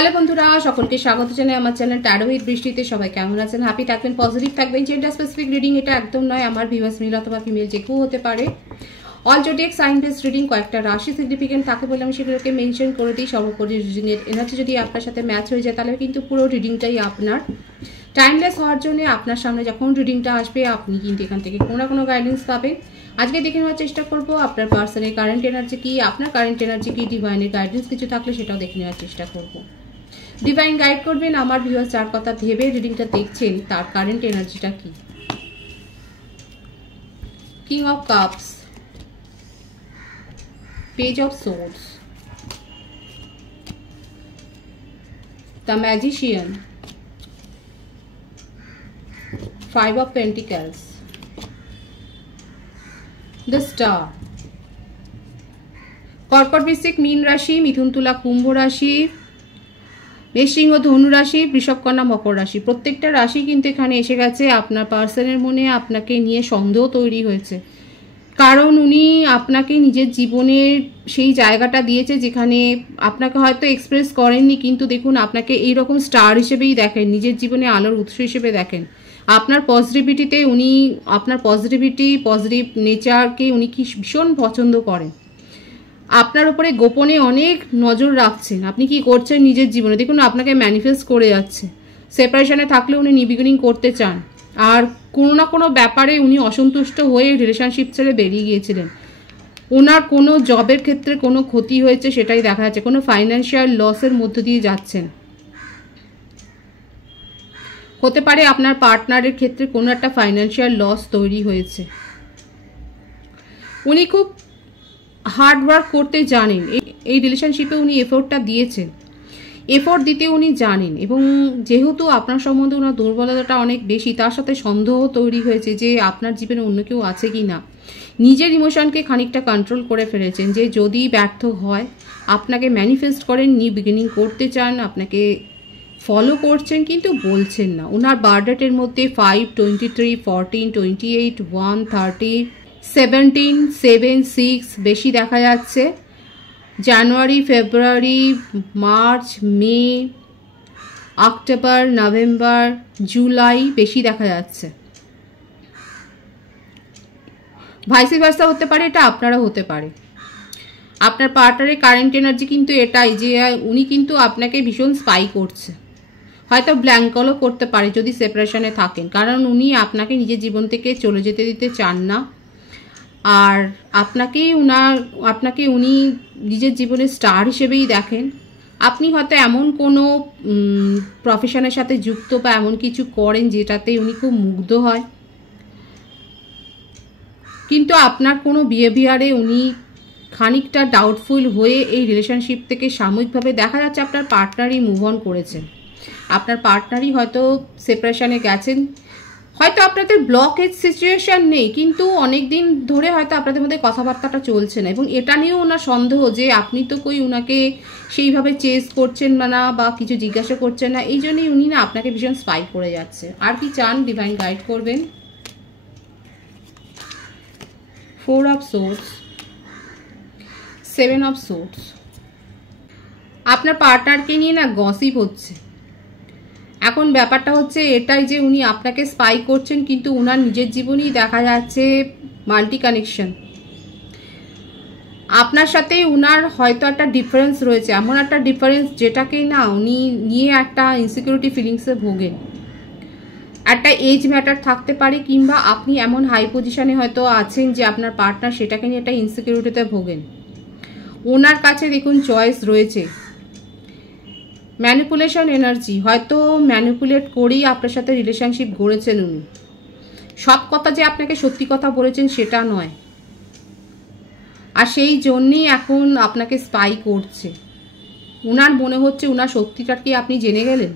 Hello বন্ধুরা, সকলকে স্বাগত জানাই আমার চ্যানেল ট্যারো উইথ বৃষ্টিতে। সবাই কেমন আছেন? হ্যাপি থাকবেন, পজিটিভ থাকবেন। জেন্ডার স্পেসিফিক রিডিং এটা একদম নয়। আমার ভিউয়ার্স মেল অথবা ফিমেল যে কেউ হতে পারে। All zodiac sign based reading, কয়েকটা রাশি সিগনিফিকেন্ট থাকে বলে আমি সেগুলোকে মেনশন করে দিই। সর্বোপরি রিডিংয়ের এনার্জি যদি আপনার সাথে ম্যাচ হয়ে যায় তাহলে কিন্তু পুরো রিডিংটাই আপনার। টাইমলেস হওয়ার জন্য আপনার সামনে যখন রিডিংটা আসবে আপনি কিন্তু এখান থেকে কোনো না কোনো গাইডেন্স পাবেন। আজকে দেখে নেওয়ার চেষ্টা করবো আপনার পার্সনের কারেন্ট এনার্জি কি, আপনার কারেন্ট এনার্জি কি, ডিভাইনের গাইডেন্স কিছু থাকলে সেটাও দেখে নেওয়ার চেষ্টা করবো। ডিভাইন গাইড করবেন আমার ভিউয়ার্স যার কথা ভেবে রিডিংটা দেখছেন তার কারেন্ট এনার্জিটা কি। King of cups, page of swords, the magician, five of pentacles, the star. কর্কট, বৃশ্চিক, মীন রাশি, মিথুন, তুলা, কুম্ভ রাশি, মেষসিংহ, ধনু রাশি, বৃষভ, কন্যা, মকর রাশি। প্রত্যেকটা রাশি কিন্তু এখানে এসে গেছে। আপনার পার্সনের মনে আপনাকে নিয়ে সন্দেহ তৈরি হয়েছে, কারণ উনি আপনাকে নিজের জীবনের সেই জায়গাটা দিয়েছে যেখানে আপনাকে হয়তো এক্সপ্রেস করেননি, কিন্তু দেখুন আপনাকে এইরকম স্টার হিসেবেই দেখেন, নিজের জীবনে আলোর উৎস হিসেবে দেখেন। আপনার পজিটিভিটিতে উনি, আপনার পজিটিভিটি, পজিটিভ নেচারকে উনি কি ভীষণ পছন্দ করেন। আপনার উপরে গোপনে অনেক নজর রাখছেন, আপনি কি করছেন নিজের জীবনে। দেখুন আপনাকে ম্যানিফেস্ট করে যাচ্ছে। সেপারেশনে থাকলে উনি নিবিগিনিং করতে চান, আর কোনো না কোনো ব্যাপারে উনি অসন্তুষ্ট হয়ে রিলেশনশিপ ছেড়ে বেরিয়ে গিয়েছিলেন। ওনার কোনো জবের ক্ষেত্রে কোনো ক্ষতি হয়েছে সেটাই দেখা যাচ্ছে, কোনো ফাইন্যান্সিয়াল লসের মধ্য দিয়ে যাচ্ছেন। হতে পারে আপনার পার্টনারের ক্ষেত্রে কোনো একটা ফাইন্যান্সিয়াল লস তৈরি হয়েছে। উনি খুব হার্ড ওয়ার্ক করতে জানেন, এই রিলেশনশিপে উনি এফোর্টটা দিয়েছেন, এফোর্ট দিতে উনি জানেন। এবং যেহেতু আপনার সম্বন্ধে ওনার দুর্বলতাটা অনেক বেশি, তার সাথে সন্দেহ তৈরি হয়েছে যে আপনার জীবনে অন্য কেউ আছে কি না। নিজের ইমোশনকে খানিকটা কন্ট্রোল করে ফেলেছেন, যে যদি ব্যর্থ হয় আপনাকে ম্যানিফেস্ট করেন, নিউ বিগিনিং করতে চান, আপনাকে ফলো করছেন কিন্তু বলছেন না। ওনার বার্থডেটের মধ্যে 5, 23, 14, 28, 1, 30, 17, 7, 6 বেশি দেখা যাচ্ছে। জানুয়ারি, ফেব্রুয়ারি, মার্চ, মে, অক্টোবর, নভেম্বর, জুলাই বেশি দেখা যাচ্ছে। ভাইস ভার্সা হতে পারে, এটা আপনারা হতে পারে। আপনার পার্টনারের কারেন্ট এনার্জি কিন্তু এটাই যে উনি কিন্তু আপনাকে ভীষণ স্পাই করছে, হয়তো ব্ল্যাঙ্ক কলও করতে পারে যদি সেপারেশনে থাকেন, কারণ উনি আপনাকে নিজের জীবন থেকে চলে যেতে দিতে চান না। আর আপনাকে উনি নিজের জীবনে স্টার হিসেবেই দেখেন। আপনি হয়তো এমন কোনো প্রফেশনের সাথে যুক্ত বা এমন কিছু করেন যেটাতে উনি খুব মুগ্ধ হয়, কিন্তু আপনার কোনো বিহেভিয়ারে উনি খানিকটা ডাউটফুল হয়ে এই রিলেশনশিপ থেকে সাময়িকভাবে দেখা যাচ্ছে আপনার পার্টনারই মুভ অন করেছেন। আপনার পার্টনারই হয়তো সেপারেশনে গেছেন, হয়তো আপনাদের ব্লকেজ সিচুয়েশন নেই, কিন্তু অনেক দিন ধরে হয়তো আপনাদের মধ্যে কথাবার্তাটা চলছে না। এবং এটা নিয়েও ওনার সন্দেহ যে আপনি তো কই ওনাকে সেইভাবে চেস করছেন না বা কিছু জিজ্ঞাসা করছেন না, এই জন্যই উনি না আপনাকে ভীষণ স্পাই করে যাচ্ছে। আর কি চান ডিভাইন গাইড করবেন। 4 অফ সোর্ডস, 7 অফ সোর্ডস। আপনার পার্টনারকে নিয়ে না গসিপ হচ্ছে। এখন ব্যাপারটা হচ্ছে এটাই যে উনি আপনাকে স্পাই করছেন, কিন্তু ওনার নিজের জীবনেই দেখা যাচ্ছে মাল্টি কানেকশন। আপনার সাথে ওনার হয়তো একটা ডিফারেন্স রয়েছে, এমন একটা ডিফারেন্স যেটাকে না উনি নিয়ে একটা ইনসিকিউরিটি ফিলিংসে ভোগেন। একটা এজ ম্যাটার থাকতে পারে, কিংবা আপনি এমন হাই পজিশনে হয়তো আছেন যে আপনার পার্টনার সেটাকে নিয়ে একটা ইনসিকিউরিটিতে ভোগেন। ওনার কাছে দেখুন চয়েস রয়েছে। ম্যানিপুলেশন এনার্জি, হয়তো ম্যানিপুলেট করেই আপনার সাথে রিলেশনশিপ গড়েছেন উনি। সব কথা যে আপনাকে সত্যি কথা বলেছেন সেটা নয়, আর সেই জন্যই এখন আপনাকে স্পাই করছে। ওনার মনে হচ্ছে ওনার সত্যিটা কি আপনি জেনে গেলেন।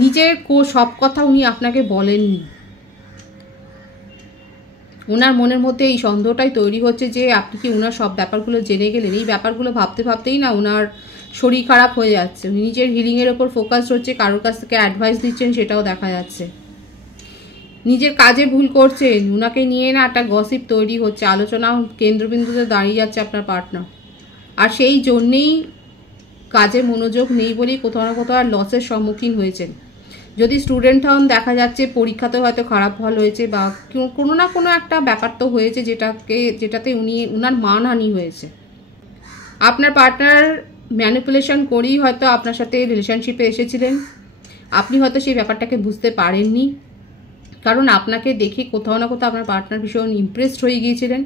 নিজের সব কথা উনি আপনাকে বলেননি। ওনার মনের মধ্যে এই সন্দেহটাই তৈরি হচ্ছে যে আপনি কি ওনার সব ব্যাপারগুলো জেনে গেলেন। এই ব্যাপারগুলো ভাবতে ভাবতেই না ওনার শরীর খারাপ হয়ে যাচ্ছে। উনি নিজের হিলিংয়ের ওপর ফোকাস হচ্ছে, কারোর কাছ থেকে অ্যাডভাইস দিচ্ছেন সেটাও দেখা যাচ্ছে। নিজের কাজে ভুল করছেন, ওনাকে নিয়ে না একটা গসিপ তৈরি হচ্ছে, আলোচনা কেন্দ্রবিন্দুতে দাঁড়িয়ে যাচ্ছে আপনার পার্টনার। আর সেই জন্যেই কাজে মনোযোগ নেই বলেই কোথাও না কোথাও লসের সম্মুখীন হয়েছেন। যদি স্টুডেন্ট হন, দেখা যাচ্ছে পরীক্ষাতে হয়তো খারাপ ফল হয়েছে বা কোনো না কোনো একটা ব্যাপার তো হয়েছে যেটাতে উনার মানহানি হয়েছে। আপনার পার্টনার ম্যানিপুলেশন করেই হয়তো আপনার সাথে রিলেশনশিপে এসেছিলেন। আপনি হয়তো সেই ব্যাপারটাকে বুঝতে পারেননি, কারণ আপনাকে দেখে কোথাও না কোথাও আপনার পার্টনার ভীষণ ইমপ্রেসড হয়ে গিয়েছিলেন।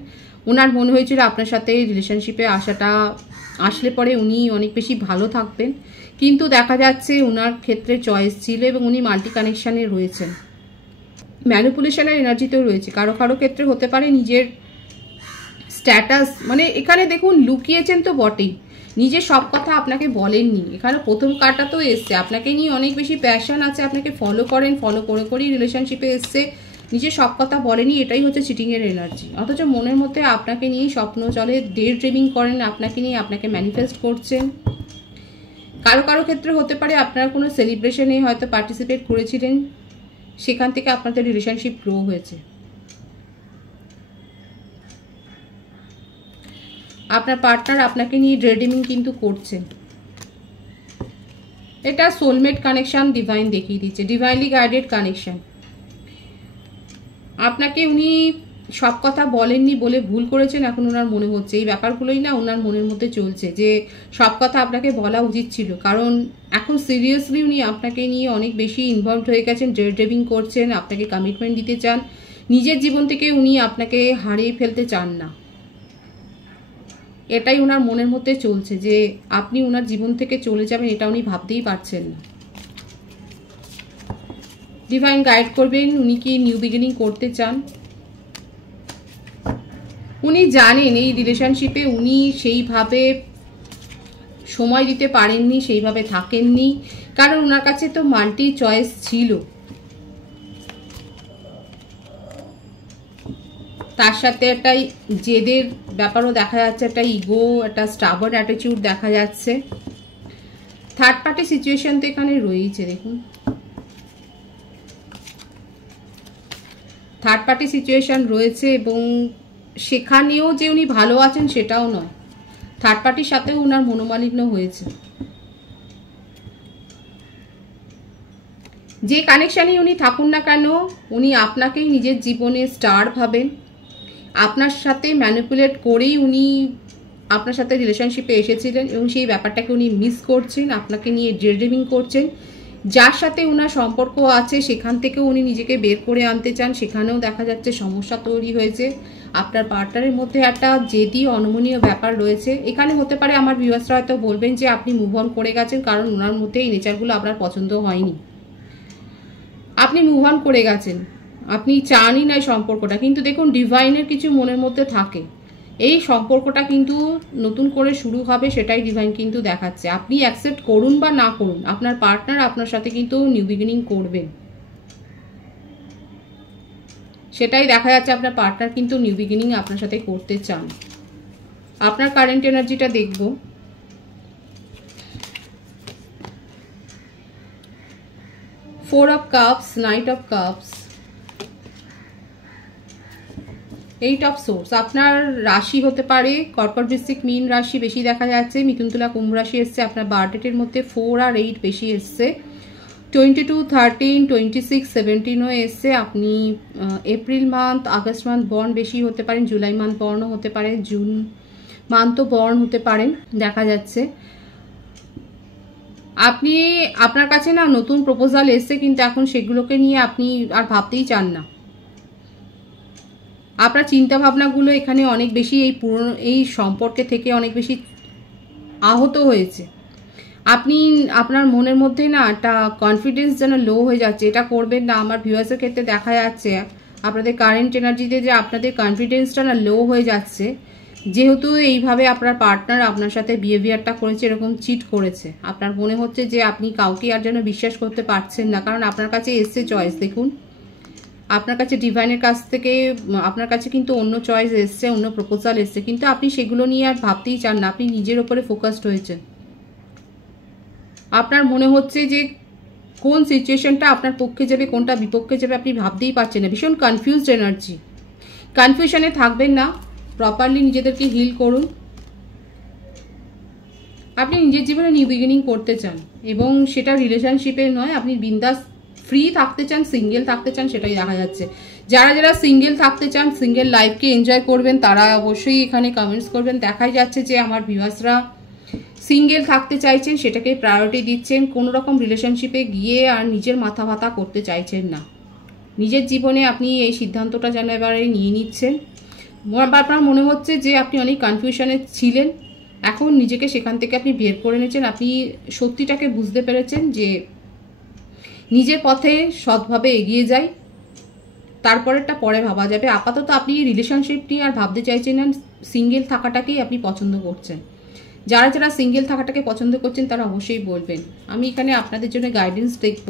ওনার মনে হয়েছিল আপনার সাথে রিলেশনশিপে আসলে পরে উনি অনেক বেশি ভালো থাকবেন, কিন্তু দেখা যাচ্ছে ওনার ক্ষেত্রে চয়েস ছিল এবং উনি মাল্টি কানেকশানে রয়েছেন, ম্যানিপুলেশনের এনার্জিতেও রয়েছে। কারো কারো ক্ষেত্রে হতে পারে নিজের স্ট্যাটাস, মানে এখানে দেখুন লুকিয়েছেন তো বটেই, নিজের সব কথা আপনাকে বলেননি। এখানে প্রথম কার্ডটা তো এসছে, আপনাকে নিয়ে অনেক বেশি প্যাশন আছে, আপনাকে ফলো করেন, ফলো করে করেই রিলেশনশিপে এসছে, নিজের সব কথা বলেনি। এটাই হচ্ছে চিটিংয়ের এনার্জি। অথচ মনের মধ্যে আপনাকে নিয়েই স্বপ্ন চলে, ডে ড্রিমিং করেন আপনাকে নিয়ে, আপনাকে ম্যানিফেস্ট করছেন। কারো কারো ক্ষেত্রে হতে পারে আপনার কোনো সেলিব্রেশনে হয়তো পার্টিসিপেট করেছিলেন, সেখান থেকে আপনাদের রিলেশনশিপ গ্রো হয়েছে। আপনার পার্টনার আপনাকে নিয়ে ডে ড্রিমিং কিন্তু করছেন। এটা সোলমেট কানেকশন ডিভাইন দেখিয়ে দিচ্ছে, ডিভাইনলি গাইডেড কানেকশন। আপনাকে উনি সব কথা বলেননি বলে ভুল করেছেন এখন ওনার মনে হচ্ছে। এই ব্যাপারগুলোই না ওনার মনের মধ্যে চলছে, যে সব কথা আপনাকে বলা উচিত ছিল, কারণ এখন সিরিয়াসলি উনি আপনাকে নিয়ে অনেক বেশি ইনভলভড হয়ে গেছেন, ডে ড্রিমিং করছেন, আপনাকে কমিটমেন্ট দিতে চান, নিজের জীবন থেকে উনি আপনাকে হারিয়ে ফেলতে চান না। এটাই ওনার মনের মধ্যে চলছে, যে আপনি ওনার জীবন থেকে চলে যাবেন, এটা উনি ভাবতেই পারছেন না। ডিভাইন গাইড করবেন, উনি কি নিউ বিগিনিং করতে চান। উনি জানেন এই রিলেশনশিপে উনি সেইভাবে সময় দিতে পারেননি, সেইভাবে থাকেননি, কারণ ওনার কাছে তো মাল্টি চয়েস ছিল। তার সাথে একটা জেদের ব্যাপারও দেখা যাচ্ছে, একটা ইগো, একটা স্টাবার্ন অ্যাটিটিউড দেখা যাচ্ছে। থার্ড পার্টি সিচুয়েশন তো এখানে রয়েছে, দেখুন থার্ড পার্টি সিচুয়েশন রয়েছে, এবং সেখানেও যে উনি ভালো আছেন সেটাও নয়, থার্ড পার্টির সাথেও ওনার মনোমালিন্য হয়েছে। যে কানেকশানেই উনি থাকুন না কেন, উনি আপনাকেই নিজের জীবনে স্টার ভাবেন। আপনার সাথে ম্যানিপুলেট করেই উনি আপনার সাথে রিলেশনশিপে এসেছিলেন, এবং সেই ব্যাপারটাকে উনি মিস করছেন, আপনাকে নিয়ে ডে ড্রিমিং করছেন। যার সাথে ওনার সম্পর্ক আছে সেখান থেকেও উনি নিজেকে বের করে আনতে চান, সেখানেও দেখা যাচ্ছে সমস্যা তৈরি হয়েছে। আপনার পার্টনারের মধ্যে একটা জেদি অনমনীয় ব্যাপার রয়েছে। এখানে হতে পারে আমার ভিউয়ার্সরা হয়তো বলবেন যে আপনি মুভ অন করে গেছেন, কারণ ওনার মধ্যে এই নেচারগুলো আপনার পছন্দ হয়নি, আপনি মুভ অন করে গেছেন, আপনি চানই না এই সম্পর্কটা। কিন্তু দেখুন ডিভাইনের কিছু মনের মধ্যে থাকে, এই সম্পর্কটা কিন্তু নতুন করে শুরু হবে, সেটাই ডিভাইন কিন্তু দেখাচ্ছে। আপনি অ্যাকসেপ্ট করুন বা না করুন, আপনার পার্টনার আপনার সাথে কিন্তু নিউ বিগিনিং করবেন, সেটাই দেখা যাচ্ছে। আপনার পার্টনার কিন্তু নিউ বিগিনিং আপনার সাথে করতে চান। আপনার কারেন্ট এনার্জিটা দেখব। Four of cups, night of cups, eight of swords. আপনার রাশি হতে পারে কর্কট, বৃশ্চিক, মীন রাশি বেশি দেখা যাচ্ছে, মিথুন, তুলা, কুম্ভ রাশি এসছে। আপনার বার্থডেটের মধ্যে 4 আর 8 বেশি এসছে, 22, 13, 26, 17ও এসছে। আপনি April month, August month born বেশি হতে পারেন, জুলাই মান্থ বর্নও হতে পারে, জুন মান্থও বর্ন হতে পারেন দেখা যাচ্ছে। আপনি আপনার কাছে না নতুন প্রপোজাল এসছে, কিন্তু এখন সেগুলোকে নিয়ে আপনি আর ভাবতেই চান না। আপনার চিন্তা ভাবনাগুলো এখানে অনেক বেশি এই সম্পর্কে থেকে অনেক বেশি আহত হয়েছে। আপনি আপনার মনের মধ্যে না একটা কনফিডেন্স যেন লো হয়ে যাচ্ছে। এটা করবেন না। আমার ভিউয়ার্সের ক্ষেত্রে দেখা যাচ্ছে আপনাদের কারেন্ট এনার্জিতে যে আপনাদের কনফিডেন্সটা না লো হয়ে যাচ্ছে, যেহেতু এইভাবে আপনার পার্টনার আপনার সাথে বিহেভিয়ারটা করেছে, এরকম চিট করেছে। আপনার মনে হচ্ছে যে আপনি কাউকে আর যেন বিশ্বাস করতে পারছেন না, কারণ আপনার কাছে এসছে চয়েস। দেখুন আপনার কাছে ডিভাইনের কাছ থেকে আপনার কাছে কিন্তু অন্য চয়েস এসছে, অন্য প্রপোজাল এসছে, কিন্তু আপনি সেগুলো নিয়ে আর ভাবতেই চান না। আপনি নিজের ওপরে ফোকাসড হয়েছেন। আপনার মনে হচ্ছে যে কোন সিচুয়েশনটা আপনার পক্ষে যাবে, কোনটা বিপক্ষে যাবে আপনি ভাবতেই পারছেন না। ভীষণ কনফিউজড এনার্জি। কনফিউশনে থাকবেন না, প্রপারলি নিজেদেরকে হিল করুন। আপনি নিজের জীবনে নিউ বিগিনিং করতে চান এবং সেটা রিলেশনশিপে নয়, আপনি বিন্দাস ফ্রি থাকতে চান, সিঙ্গেল থাকতে চান, সেটাই দেখা যাচ্ছে। যারা যারা সিঙ্গেল থাকতে চান, সিঙ্গেল লাইফকে এনজয় করবেন, তারা অবশ্যই এখানে কমেন্টস করবেন। দেখাই যাচ্ছে যে আমার ভিউয়ার্সরা সিঙ্গেল থাকতে চাইছেন, সেটাকে প্রায়োরিটি দিচ্ছেন, কোনো রকম রিলেশনশিপে গিয়ে আর নিজের মাথা ব্যথা করতে চাইছেন না। নিজের জীবনে আপনি এই সিদ্ধান্তটা যেন এবারে নিয়ে নিচ্ছেন। আপনার মনে হচ্ছে যে আপনি অনেক কনফিউশনে ছিলেন, এখন নিজেকে সেখান থেকে আপনি বের করে নিয়েছেন। আপনি সত্যিটাকে বুঝতে পেরেছেন যে নিজের পথে সৎভাবে এগিয়ে যাই, তারপরেরটা পরে ভাবা যাবে। আপাতত আপনি রিলেশনশিপ নিয়ে আর ভাবতে চাইছেন না, সিঙ্গেল থাকাটাকেই আপনি পছন্দ করছেন। যারা যারা সিঙ্গেল থাকাটাকে পছন্দ করছেন তারা অবশ্যই বলবেন। আমি এখানে আপনাদের জন্য গাইডেন্স দেখব।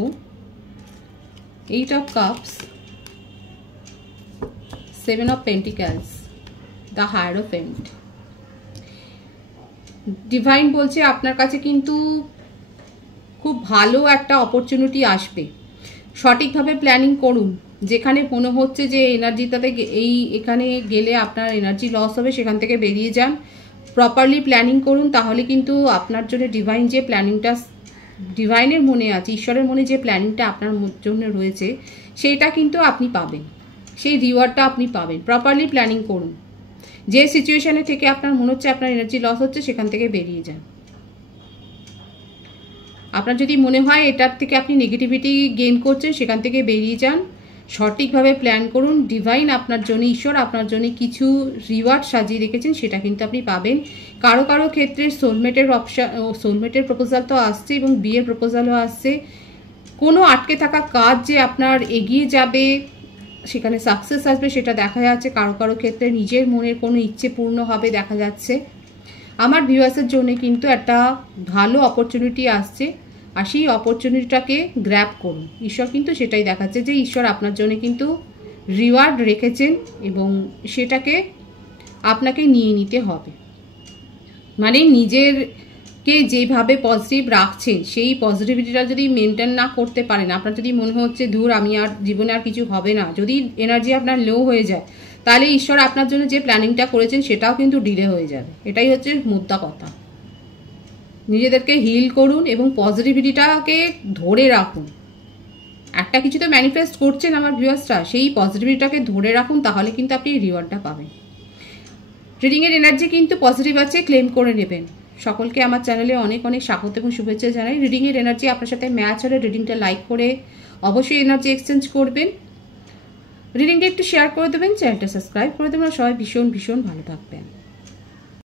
8 of Cups, 7 of Pentacles, the Hierophant। Divine বলছে আপনার কাছে কিন্তু খুব ভালো একটা অপরচুনিটি আসবে। সঠিকভাবে প্ল্যানিং করুন। যেখানে মনে হচ্ছে যে এনার্জিটাতে এখানে গেলে আপনার এনার্জি লস হবে, সেখান থেকে বেরিয়ে যান। প্রপারলি প্ল্যানিং করুন, তাহলে কিন্তু আপনার জন্য ডিভাইন যে প্ল্যানিংটা ডিভাইনের মনে আছে, ঈশ্বরের মনে যে প্ল্যানিংটা আপনার জন্য রয়েছে, সেইটা কিন্তু আপনি পাবেন, সেই রিওয়ার্ডটা আপনি পাবেন। প্রপারলি প্ল্যানিং করুন। যে সিচুয়েশনে থেকে আপনার মনে হচ্ছে আপনার এনার্জি লস হচ্ছে, সেখান থেকে বেরিয়ে যান। আপনার যদি মনে হয় এটার থেকে আপনি নেগেটিভিটি গেইন করছেন, সেখান থেকে বেরিয়ে যান। সঠিকভাবে প্ল্যান করুন। ডিভাইন আপনার জন্য, ঈশ্বর আপনার জন্য কিছু রিওয়ার্ড সাজিয়ে রেখেছেন, সেটা কিন্তু আপনি পাবেন। কারো কারো ক্ষেত্রে সোলমেটের প্রপোজাল তো আসছে এবং বিয়ের প্রপোজালও আসছে। কোনো আটকে থাকা কাজ যে আপনার এগিয়ে যাবে, সেখানে সাকসেস আসবে, সেটা দেখা যাচ্ছে। কারো কারো ক্ষেত্রে নিজের মনের কোনো ইচ্ছে পূর্ণ হবে দেখা যাচ্ছে। আমার ভিউয়ার্সের জন্য কিন্তু একটা ভালো অপরচুনিটি আসছে, আর সেই অপরচুনিটিটাকে গ্র্যাব করুন। ঈশ্বর কিন্তু সেটাই দেখাচ্ছে যে ঈশ্বর আপনার জন্য কিন্তু রিওয়ার্ড রেখেছেন এবং সেটাকে আপনাকে নিয়ে নিতে হবে। মানে নিজেরকে যেভাবে পজিটিভ রাখছেন, সেই পজিটিভিটিটা যদি মেনটেন না করতে পারেন, আপনার যদি মনে হচ্ছে ধুর আমি আর জীবনে আর কিছু হবে না, যদি এনার্জি আপনার লো হয়ে যায়, তাহলে ঈশ্বর আপনার জন্য যে প্ল্যানিংটা করেছেন সেটাও কিন্তু ডিলে হয়ে যাবে। এটাই হচ্ছে মুদ্রা কথা। নিজেদেরকে হিল করুন এবং পজিটিভিটিটাকে ধরে রাখুন। একটা কিছু তো ম্যানিফেস্ট করছেন আমার ভিউয়ার্সরা, সেই পজিটিভিটিটাকে ধরে রাখুন, তাহলে কিন্তু আপনি রিওয়ার্ডটা পাবেন। রিডিংয়ের এনার্জি কিন্তু পজিটিভ আছে, ক্লেম করে নেবেন। সকলকে আমার চ্যানেলে অনেক অনেক স্বাগত এবং শুভেচ্ছা জানাই। রিডিংয়ের এনার্জি আপনার সাথে ম্যাচ হলে রিডিংটা লাইক করে অবশ্যই এনার্জি এক্সচেঞ্জ করবেন। রিডিংটা একটু শেয়ার করে দেবেন, চ্যানেলটা সাবস্ক্রাইব করে দেবেন। সবাই ভীষণ ভীষণ ভালো থাকবেন।